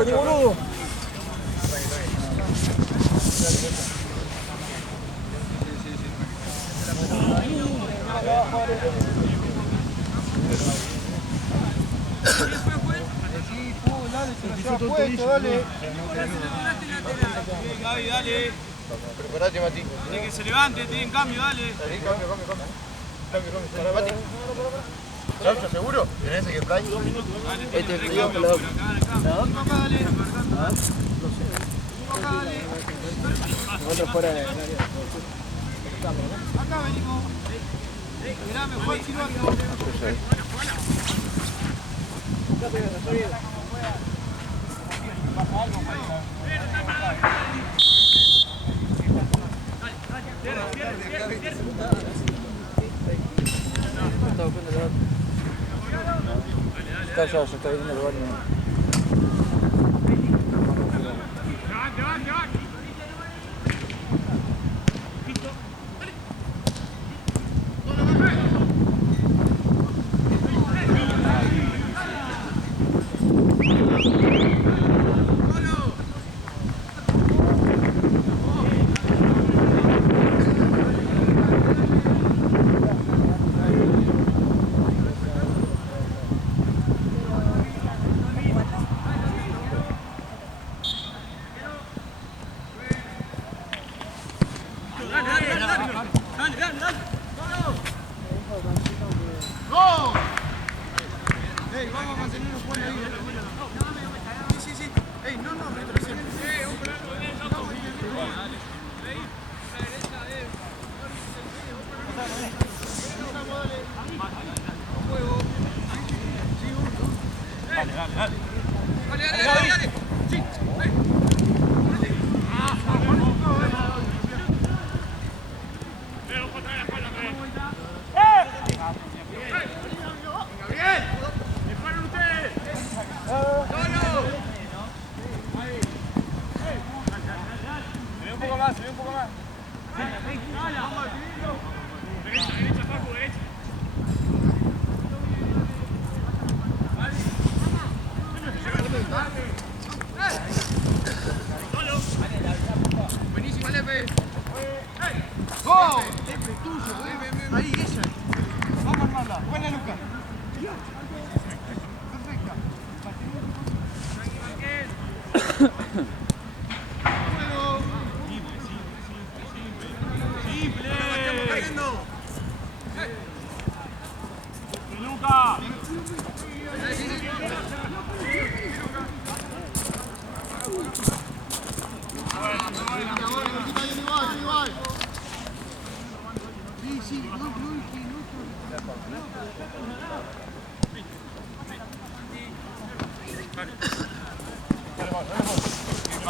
Te lo regalo. Dale. Preparate, Mati. Tiene que se levante, tiene cambio, dale. Cambio. Mati. ¿Chaucha, seguro? ¿Tenés que play? Este es el cambio. Dale. Otro fuera de área. Acá venimos. Mirá, mejor el silbato. Ya está viendo el baño.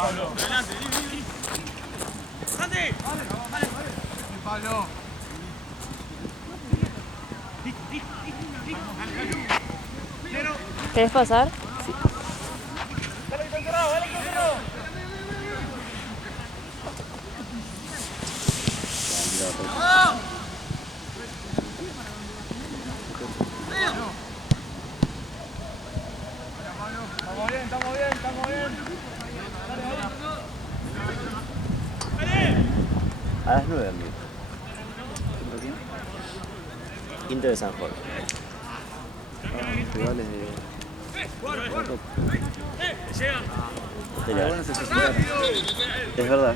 Pablo. Adelante. ¡Santi! Pablo. ¿Querés pasar? Sí. Dale, que está cerrado, dale, que está cerrado. Estamos bien. A las 9, amigo. Quinto de San Jorge. Rivales de... Es verdad.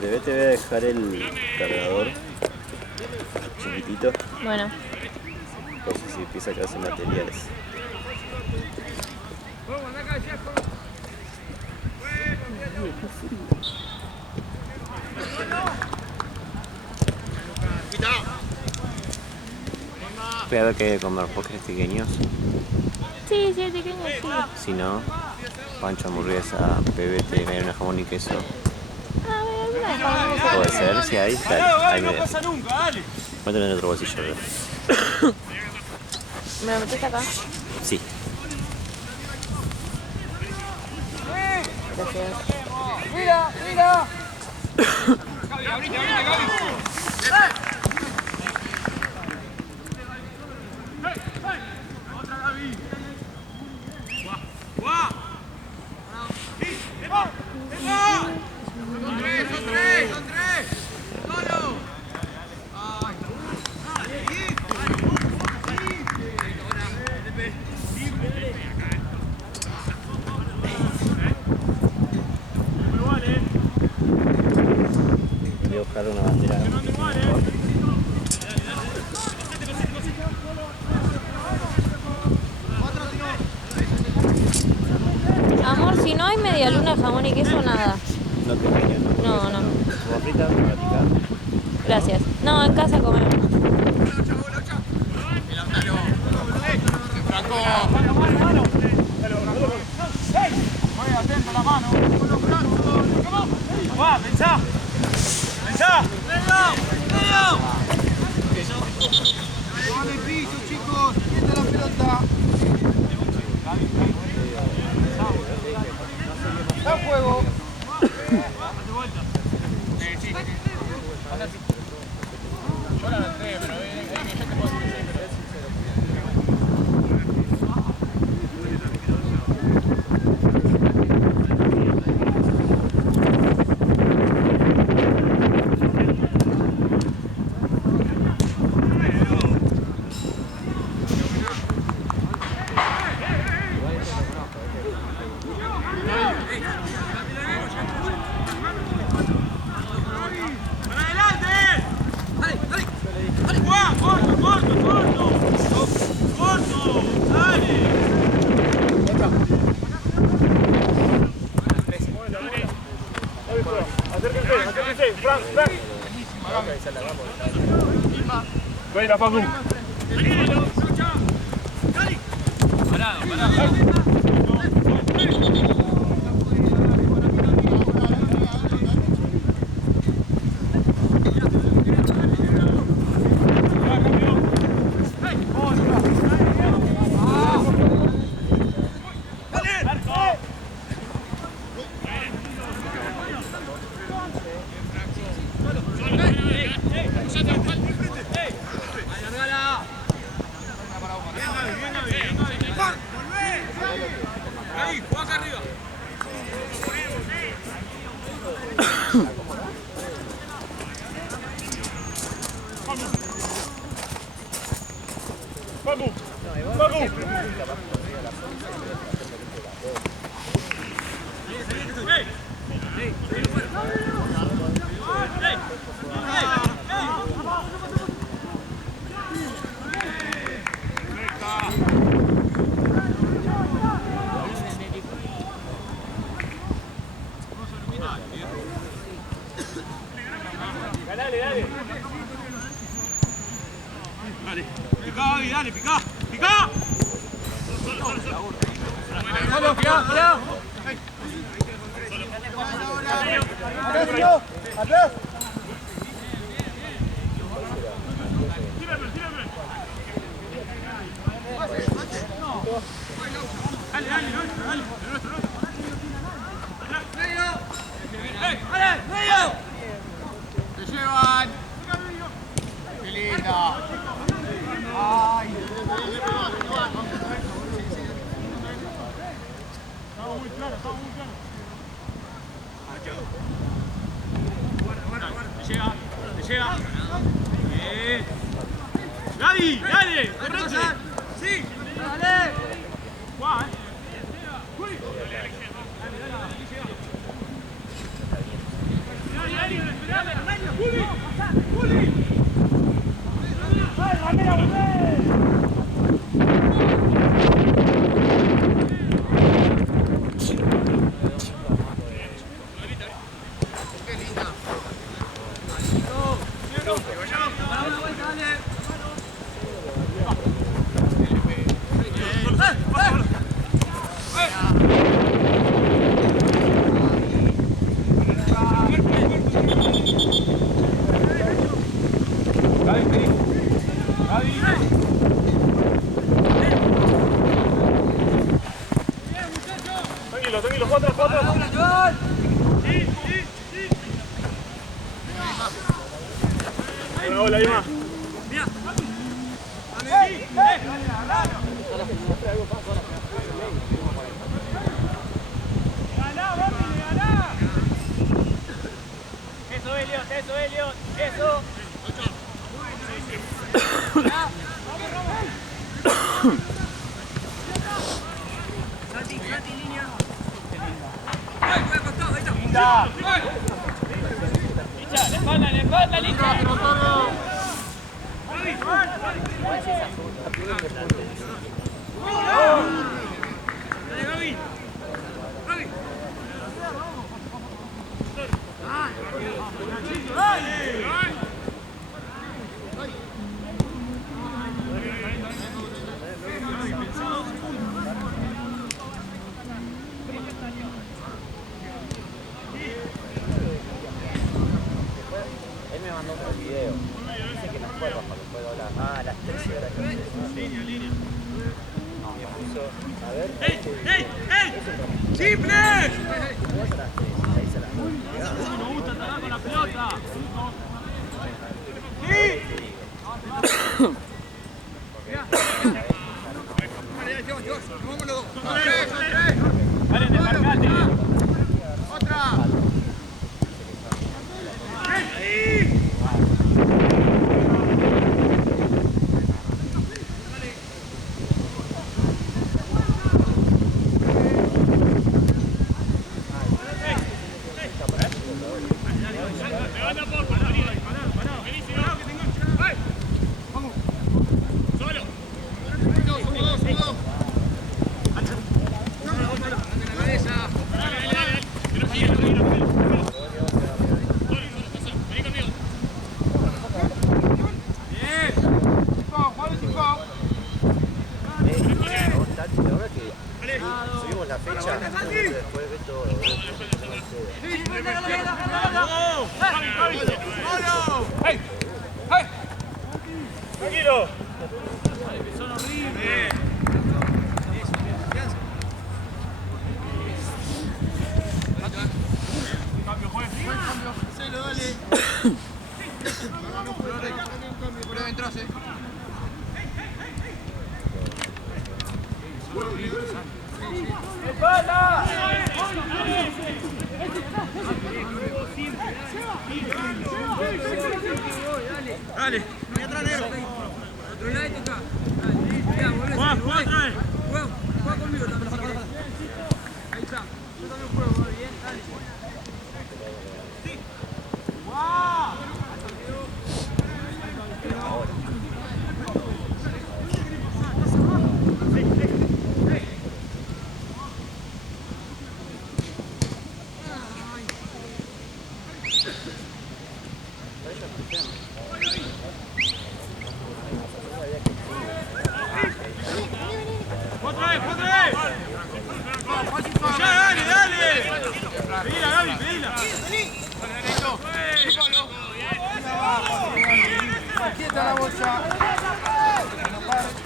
Bebé, te voy a dejar el cargador chiquitito. Bueno. Por si empieza a quedarse materiales. Voy a ver qué hay de comer, postres pequeños. Sí, pequeño, sí. Si no, pancho, hamburguesa, pebete, mediana jamón y queso. A ver, alguna Puede ser, si hay, dale. Ahí No me pasa nunca, dale. meto en otro bolsillo. ¿Me lo metes acá? Sí. Gracias. Mira. Gaby. Otra Gaby. ¡Guau! Son tres. ¡Solo! Voy a buscar una bandera. Amor, si no hay media luna, jamón y queso, nada. No pequeña, ¿no? No. ¿Como frita? ¿Platica? Gracias. No, en casa comemos. Muy atento la mano. Va, pensá. ¡Medio! Vale, piso, chicos. Quieta la pelota. ¡Da fuego! Yo la entré, pero yo te puedo decir. Acérquense, Frank. Venga, Facu. Parado. Ahí, Juan arriba. Vamos. Dale. Dale. Picá, Gaby, dale, picá. ¡Picá! ¡Dale, picá! ¡Atrás! ¡Atrás! Dale, dale, dale. ¡Dale, medio! ¡Se llevan! ¡Qué lindo! ¡Ay! Estamos muy claros, estamos muy claros. Guarda. Te llega. Bien. ¡Gaby, dale! ¡Correte! ¡Sí! ¡Dale! ¡Guau, ¡Juli! Tranquilo, 4. Sí. Hola, Ima. Mira. ¡Ganá! Eso, Elliot. Eso. Santi, línea. ¡Linda! ¡Le espalda, Licha! ¡Dale, Gaby! Él me mandó otro video. Dice que las cuerdas cuando puedo hablar. Ah, las 13 horas que hace. Línea. No, me puso. A ver. ¡Ey! ¡Simple! Me gusta andar con la pelota. ¡Sí! Dale, desmarcate. ¡Otra! Subimos la fecha, después de todo. ¡Tranquilo! Son horribles. Cambio, juez. Celo, dale. Prueba, entrase. ¡Espalda! Dale. Ahí atrás, negro. Otro lado y toca. Juega otra vez. Juega conmigo también. Ahí está. Yo también juego, bien, dale. ¡Guau! Ojito a la bolsa.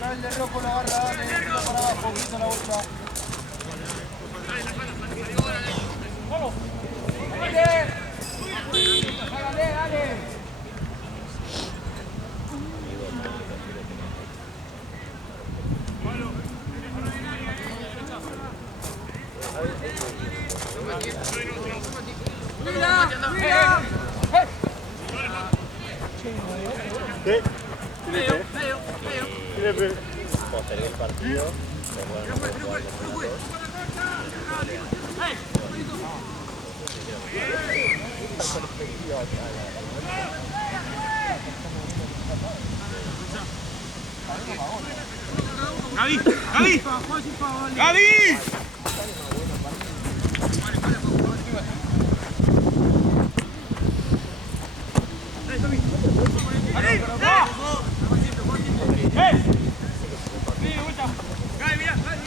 Cae el de rojo, lo agarra, dale, tira para abajo, ojito a la bolsa. Dale, dale. Postergué el partido. ¡Gaby! ¡Gaby! ¡Gaby!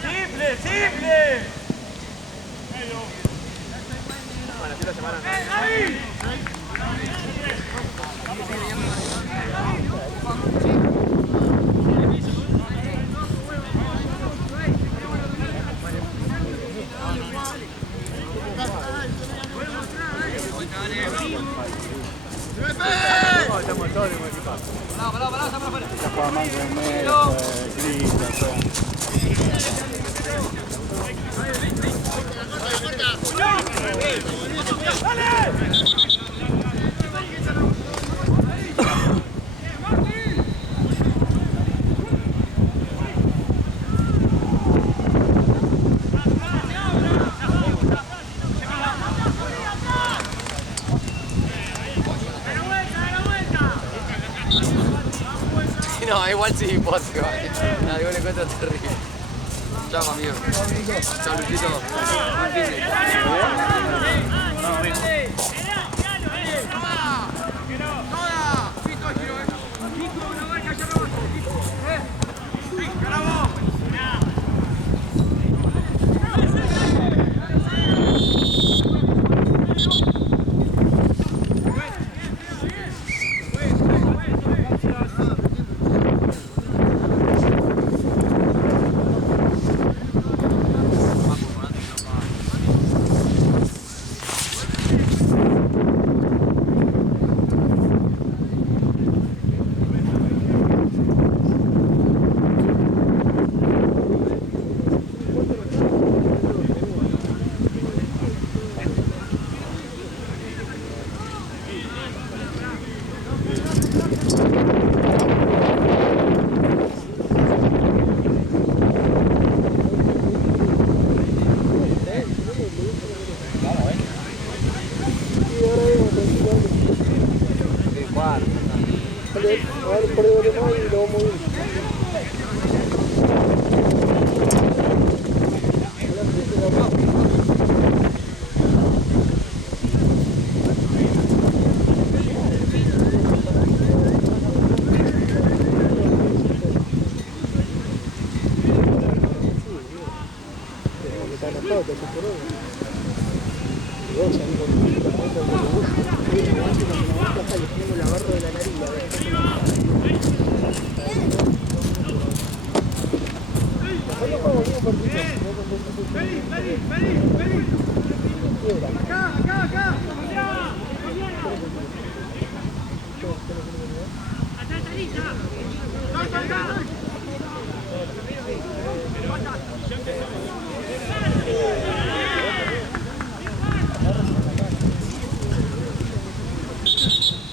¡Simple! ¡Simple! No, igual sí, hipotético. No, igual le encuentro terrible. Chao, amigo. Chao, Luisito. Buen fin de.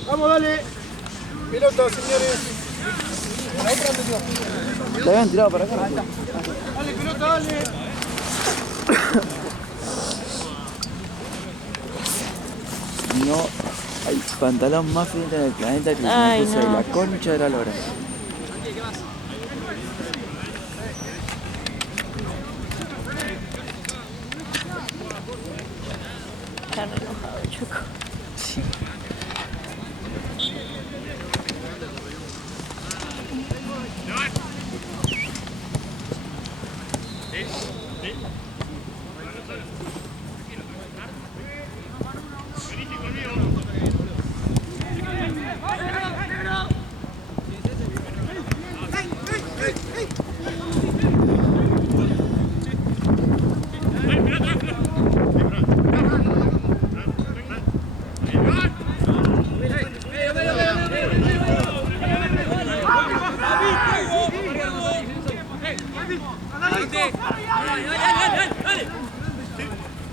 Vamos, dale. Piloto, señores. Te habían tirado para acá. Dale, piloto, dale. No hay pantalón más fino en el planeta que Ay, se no. la concha de la lora. Está re enojado, Choco. Sí.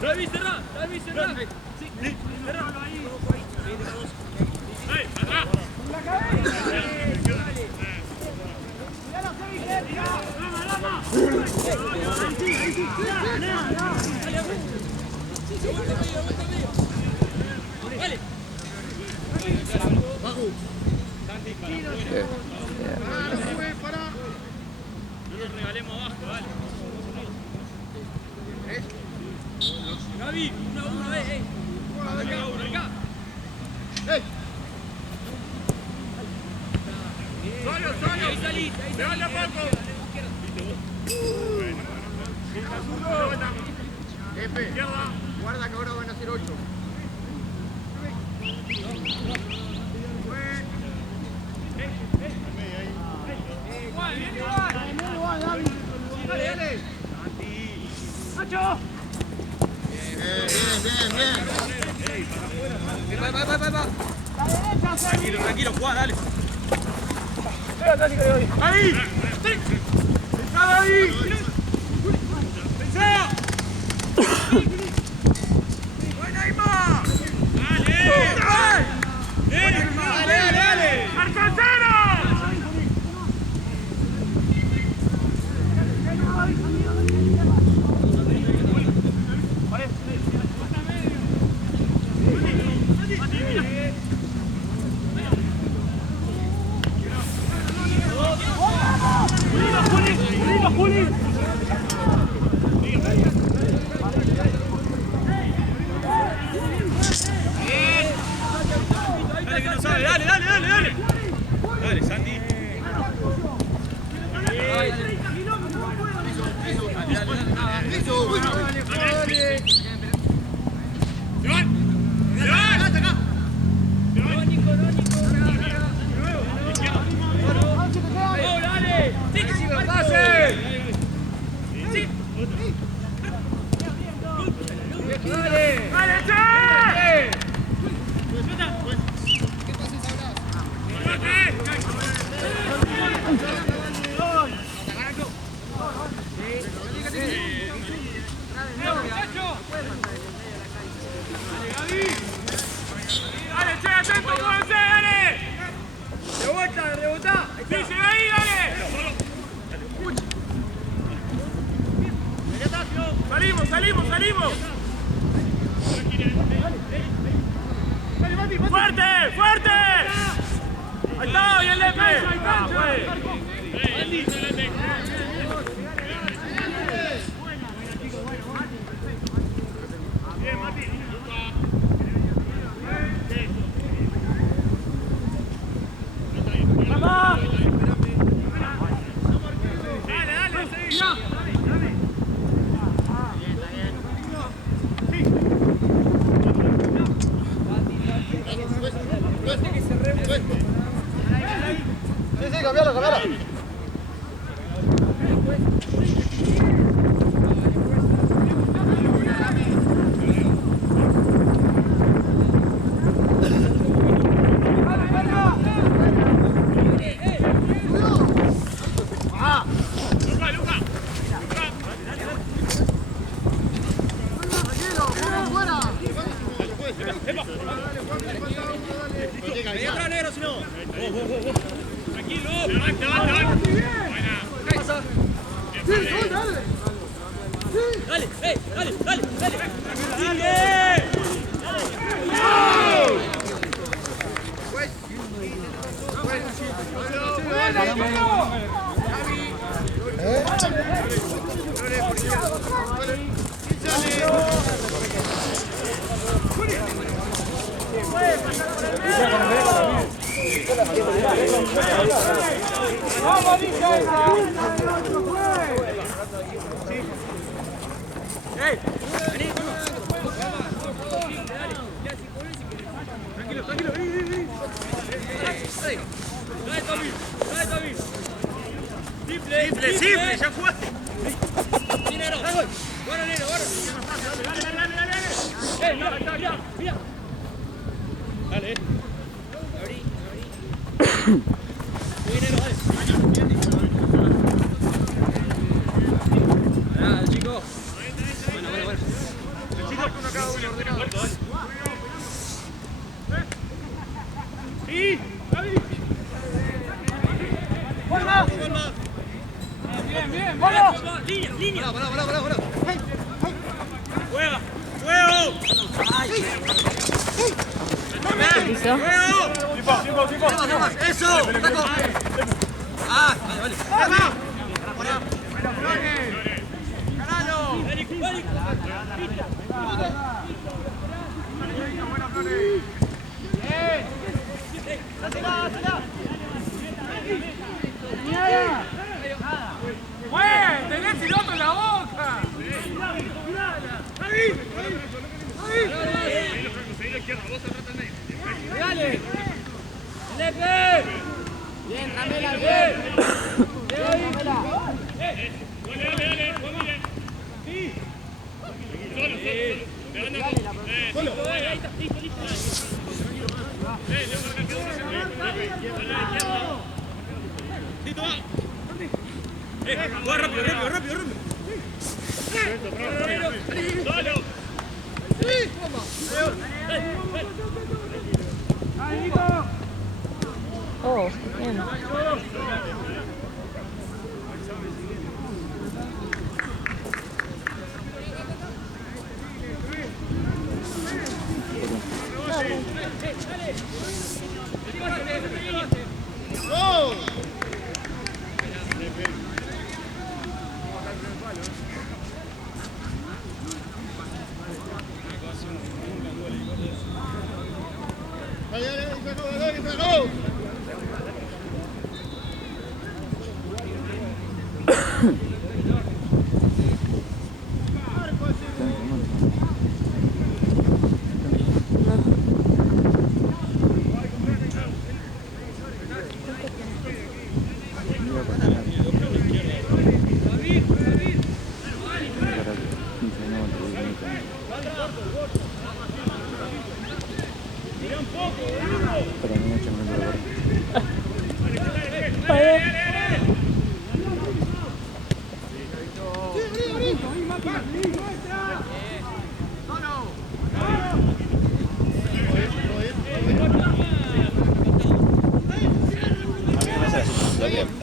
David, cerrá. David, cerrá. Sí, cerralo ahí. ¡Atrás! No nos regalemos abajo, dale. Gaby, uno a uno, acá. Solo, ahí salí. Levanta poco. Jefe, guarda que ahora van a ser 8. Dale. ¡Nacho! Bien. Va. Tranquilo, jugá, dale. ¡Ahí! ¡Ahí! ¡Pensá! ¡Buena, Ima! ¡Dale! ¡Alcancero! ¡Juli! Dale que no sabe, dale. Dale, Santi. ¡Rebotá! ¡Sí, se ve ahí, dale! ¡Salimos! ¡Fuerte! ¡Ahí está, bien Lepe! Bien, Mati. Dale, seguí. Sí, cambiala. Tranquilo, levanta. Buena. ¡Vamos, Michel! Tranquilo, vení. Dale, Tommy. Simple, ya jugaste. Sí, negro. Bueno, negro, Dale. Mira. Dale. Abrí. Muy negro, dale. Nada, chicos. Bueno. Bien, bien, vamos. Línea. Pará. Juega. Juego. ¿Qué hizo? Tipo. Eso. Ah, vale. ¡Tenés el otro en la boca! ¡Dale! ¡Lepe! ¡Bien, Ramela, bien! ¡Dale! ¡Sí! ¡Solo! ¡Rápido! ¡Solo! Oh, bien.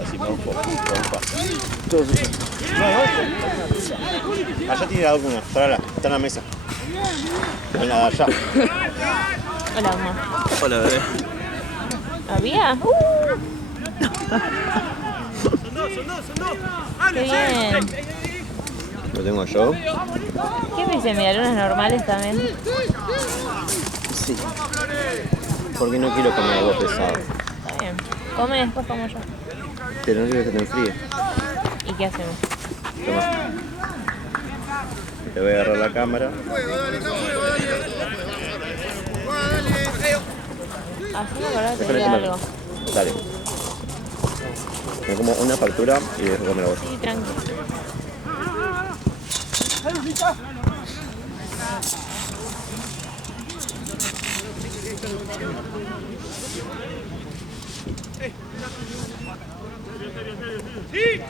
Así me ocupa. Allá tiene alguna, tráela, está en la mesa. En la de allá. Hola, amor. Hola, bebé. ¿Había? Son dos. ¡Qué bien! Lo tengo yo. ¿Qué me dicen? ¿Medialunas normales también? Sí. Porque no quiero comer algo pesado. Está bien. Come después como yo. Pero no quiero que te enfríe. ¿Y qué hacemos? Toma. Te voy a agarrar la cámara. Así me acordaba que Déjale tenía comer. algo. Dale. Me como una factura y dejo comer a vos. Sí, tranquilo. ¡Sí!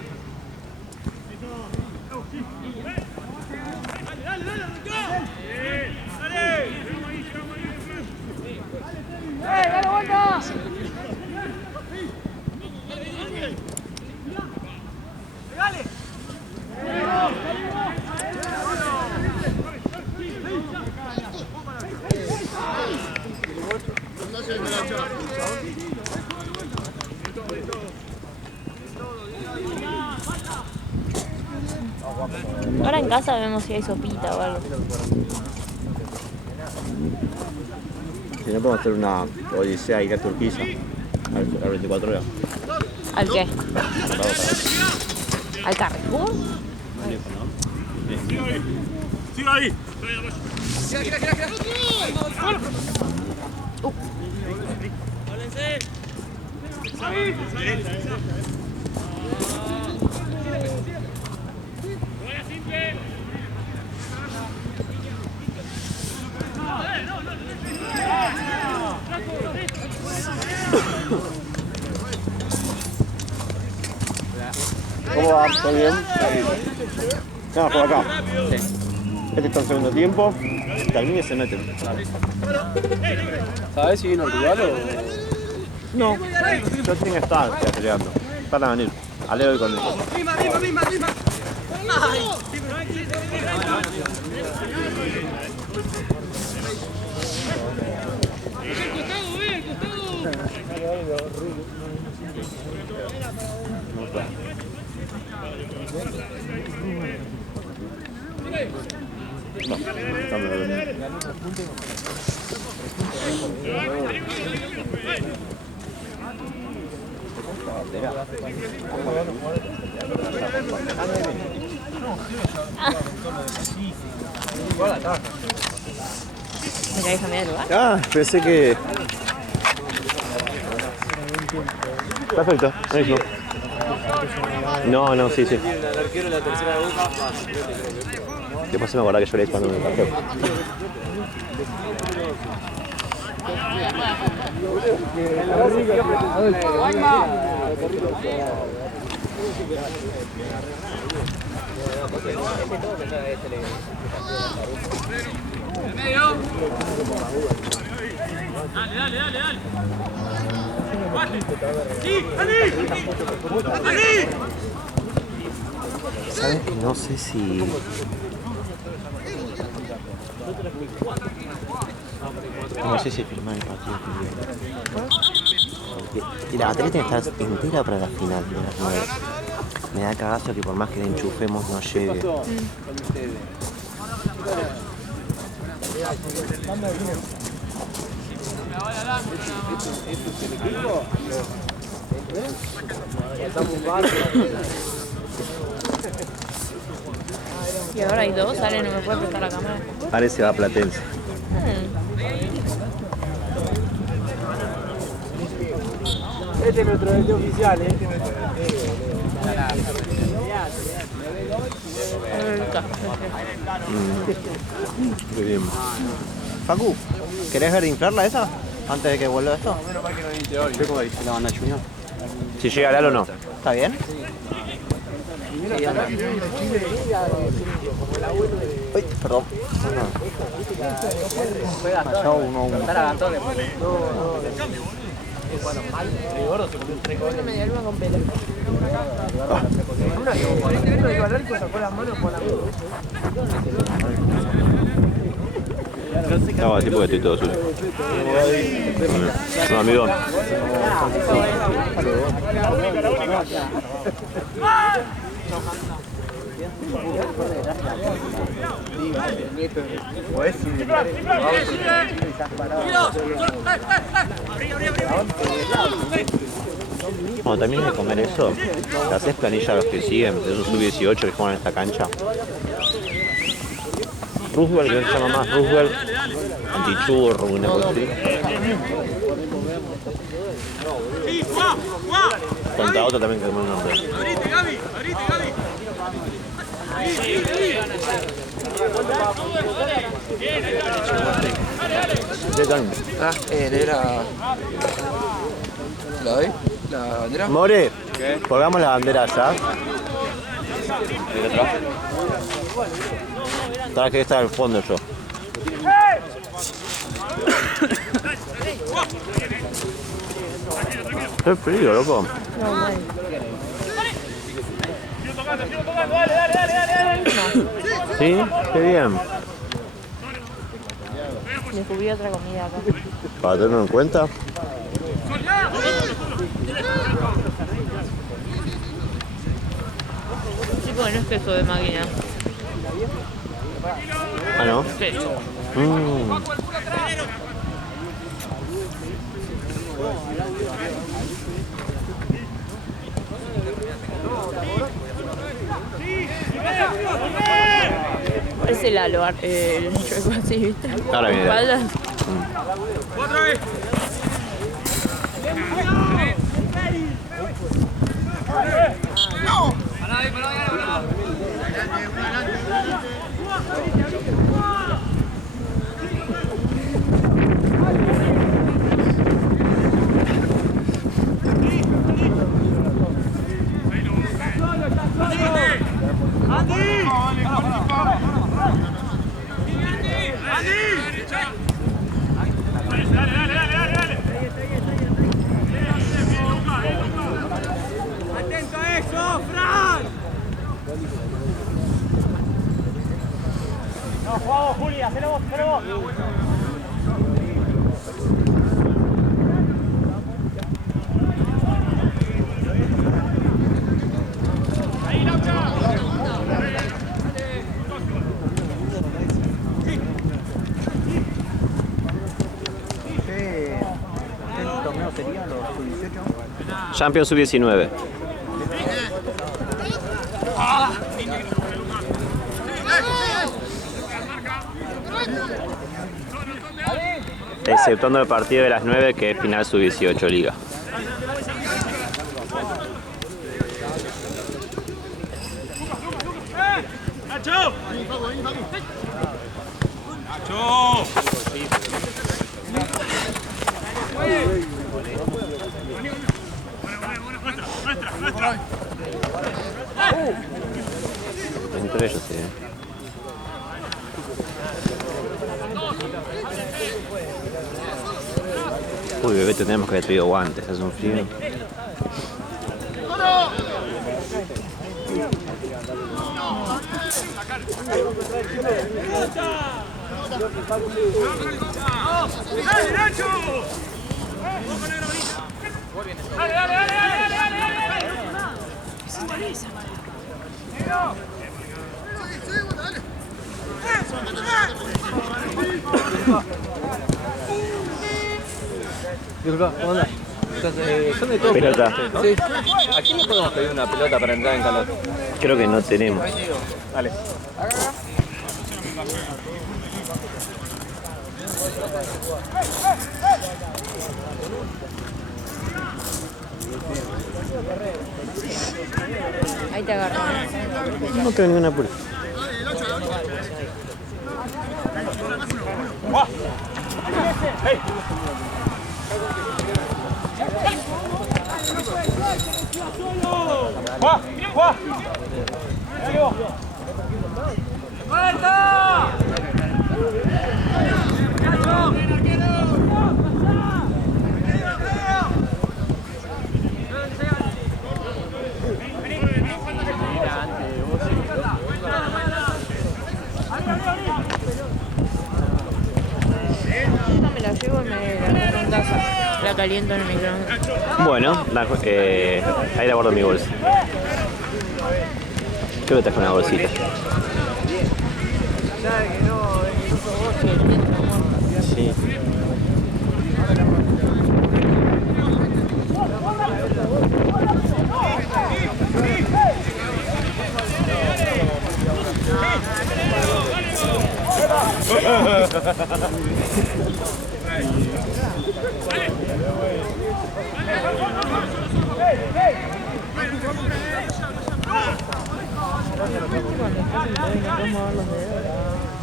¡Dale vuelta! Ahora en casa vemos si hay sopita o algo. Si no, podemos hacer una odisea ir a Turquía a 24 horas. ¿Al qué? ¿Al Carrefour? ¡Siga ahí! ¡Válense! simple! ¿Cómo va? ¿Todo bien? No, por acá. Sí. Este está en segundo tiempo. Termina y se meten. ¿Sabes si vino el rival o...? No. Shooting está peleando. Van a venir. Aleo y con él. Mira, déjame el lugar. Ah, pensé que... Perfecto, buenísimo. No, sí. El arquero de la tercera boca. Después se me acuerda que yo le cuando me pasé. Dale. ¡Sí! ¡Ali! ¿Sabes que no sé si... No sé si filmar el partido que la batería tiene que estar entera para la final de las 9. Me da cagazo que por más que la enchufemos no llegue. Y ahora hay dos, Ale, no me puede prestar la cámara. Parece va Platense. Este es nuestro DT oficial, Muy bien. Facu, ¿querés ver inflarla esa? Antes de que vuelva esto. La banda Junior. Si llega Lalo o no. ¿Está bien? Uy, perdón. Pasó 1-1. Media luna con pelo. No, así porque estoy todo sucio. No, amigo. Cuando termines de comer eso, te haces planilla a los que siguen, de esos sub-18 que juegan en esta cancha. Roosevelt, que no se llama más Roosevelt, Antichurro, una cosa así. Contra otro también que es un nombre. ¡Abrite, Gaby! Ah, era... ¿La doy? ¿La bandera? More, colgamos la bandera allá. Para que está al fondo yo. Qué frío, loco. No, mal. Sigo tocando, dale. Sí, qué bien. Descubrí otra comida acá. Para tenerlo en cuenta. Sí, porque no es queso de máquina. Ah, ¿no? Sí. Parece Lalo, el chueco así, ¿viste? Ahora viene. Espaldas. ¡Otra vez! Dale. ¿Qué torneo sería los sub-18? Champions Sub-19. Exceptuando el partido de las 9 que es final Sub-18 Liga. ¡Nacho! Entre ellos, sí. Uy, bebé, tenemos que haber traído guantes, hace un frío. ¡Dale, Nacho! ¡Dale, dale, dale, dale, dale, dale! Disculpa, ¿cómo andás? Son de todo. Pelota. Sí. ¿A quién le podemos pedir una pelota para entrar en calor? Creo que no tenemos. Dale. Ahí te agarro. No tengo ninguna apuro. Me la llevo y me la meto en casa. La caliento en el microondas. Bueno, ahí la guardo en mi bolsa. Creo que traje una bolsita. Sí.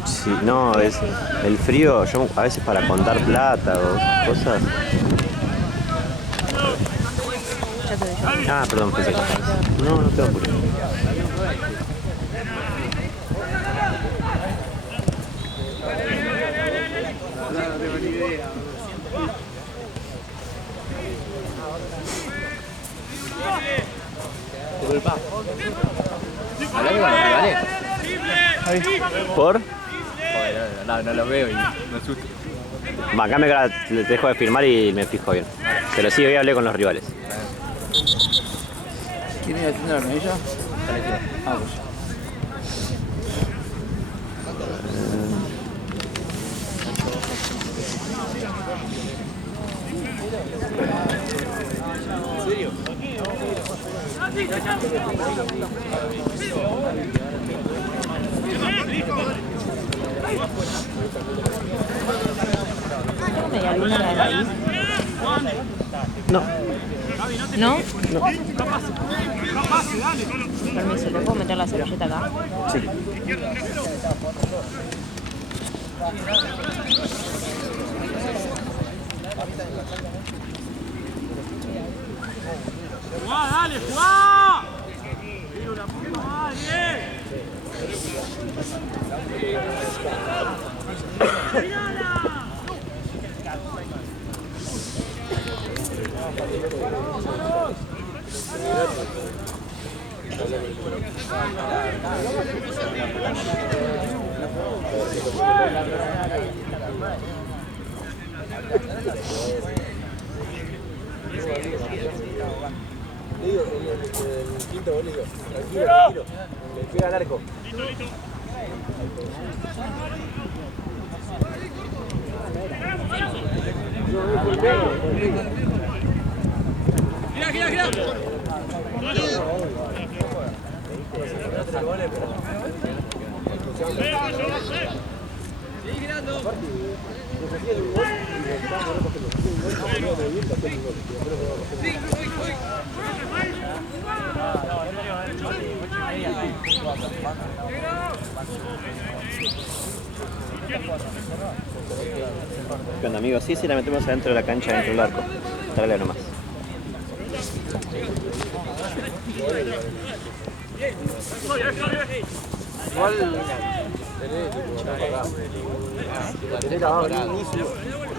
Sí, no, es el frío, yo a veces para contar plata o cosas. Ah, perdón, pensé que... No, no tengo apuro. Disculpa. Hablá que vale. ¿Por? No lo veo y me asusto. Bancame que ahora le dejo de firmar y me fijo bien. Pero sí, hoy hablé con los rivales. ¿Quién iba haciendo la armadilla? Ah, pues. ¿Media luna la de ahí? No. ¿No? Permiso, ¿le puedo meter la servilleta acá? Sí. ¡Jugá, dale, jugá! Tira una puta madre, Le digo, el quinto gol, le digo, tranquilo, le pega al arco. Gira. Sigue girando. ¿Qué onda, amigos? Sí, la metemos adentro de la cancha, dentro del arco. Dale nomás. Igual tenés la temporada.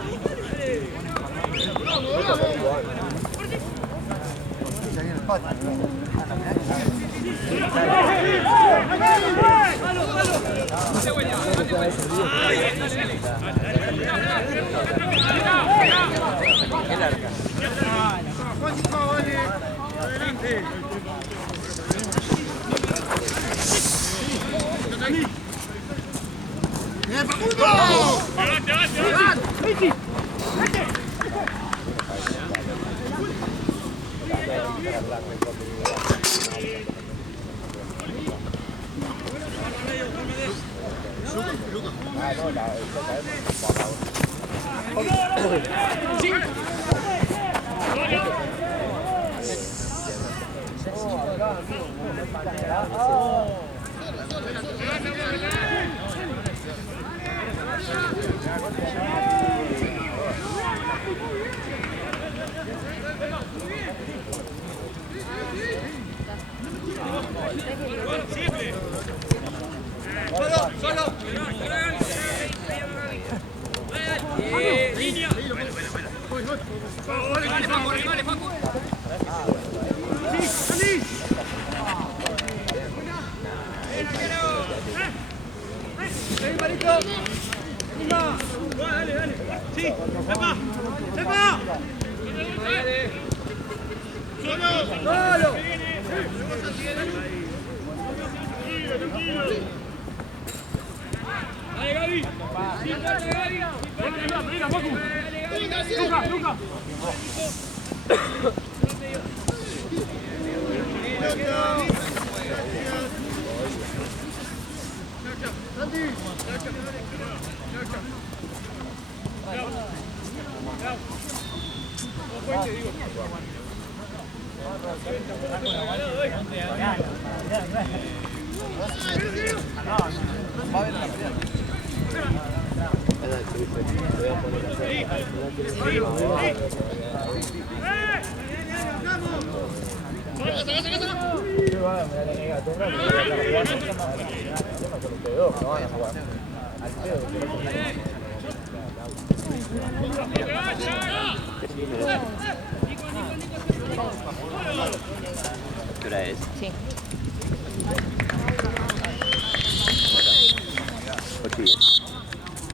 ¿Qué hora es? Sí.